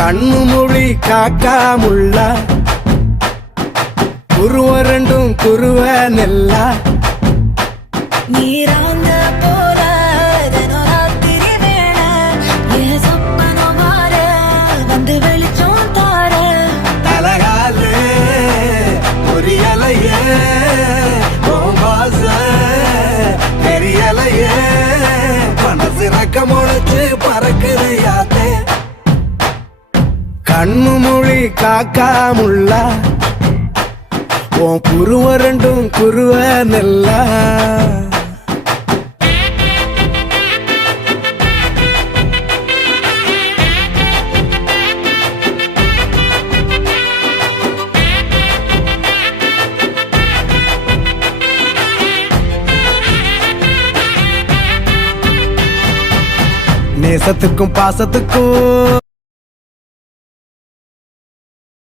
கண்ணு மொழி காக்காமுள்ள குருவ ரெண்டும் குருவ நெல்லா நீராங்க போல தினராத்திரி வேளை என் சொப்பனம் மாற வந்து வெளிச்சம் தார தலகாலே பொரியலையே ஓம்பாச பெரியலையே மனசு ரக்க முளைச்சு பறக்குது யாத்தே கண்ணு மொழி காக்காமுள்ள உன் குருவ ரெண்டும் குருவ நெல்லா நேசத்துக்கும் பாசத்துக்கும்